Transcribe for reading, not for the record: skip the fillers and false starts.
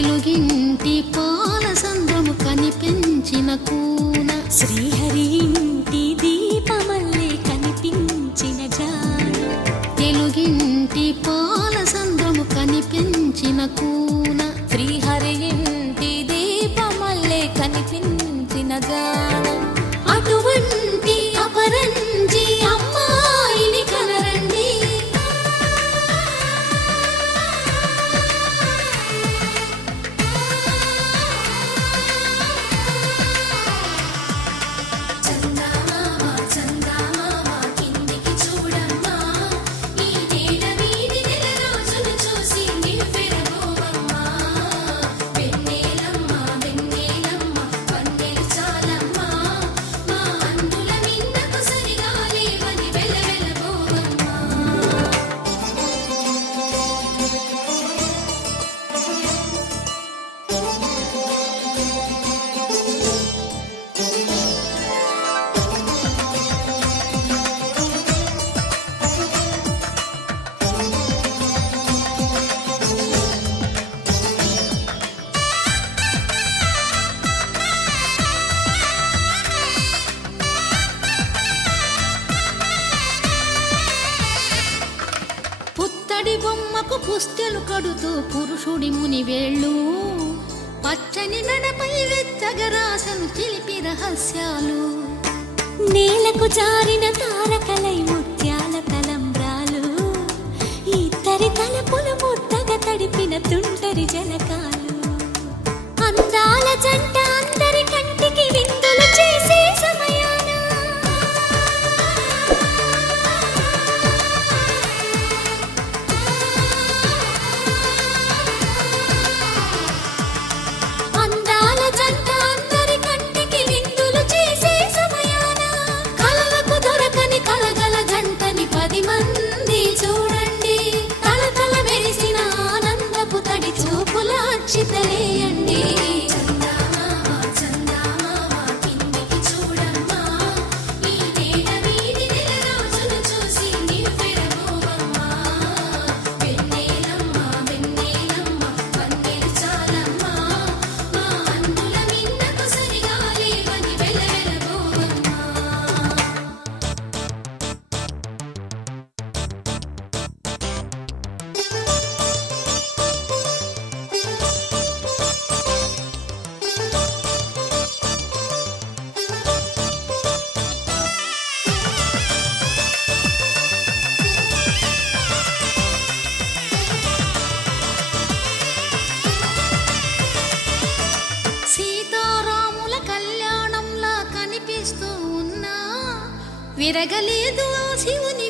తెలుగింటి పాలసంద్రము కనిపించిన కూన శ్రీహరి ఇంటి దీపమల్లే కనిపించిన జాడ తెలుగింటి పాలసంద్రము కనిపించిన కూన శ్రీహరి ఇంటి దీపమల్లే కనిపించిన జాడ అటువంటి అపరంజి అమ్మాయిని కనరండి పుత్తడి బొమ్మకు పుస్తెలు కడుతూ పురుషుడి ముని వేళ్ళు పచ్చని మెడపై వెచ్చగరాసను చిలిపి రహస్యాలు నేలకు జారిన తారకలై ముత్యాల తలంబ్రాలు ఇద్దరి తలపులు ముద్దగా తడిపిన తుంటరి జలకాలు అందాల జంట అందరి కంటికి విందులు చేసే సమయాన అందాల జంట అందరి కంటికి విందులు చేసే సమయాన కలలకు దొరకని కలగల జంటని 10 మంది చూడండి తలతల మెరిసిన ఆనందపు తడి చూపుల అక్షితలేయండి సీతారాముల కళ్యాణంలా కనిపిస్తూ ఉన్నా విరగలేదు ఆ శివుని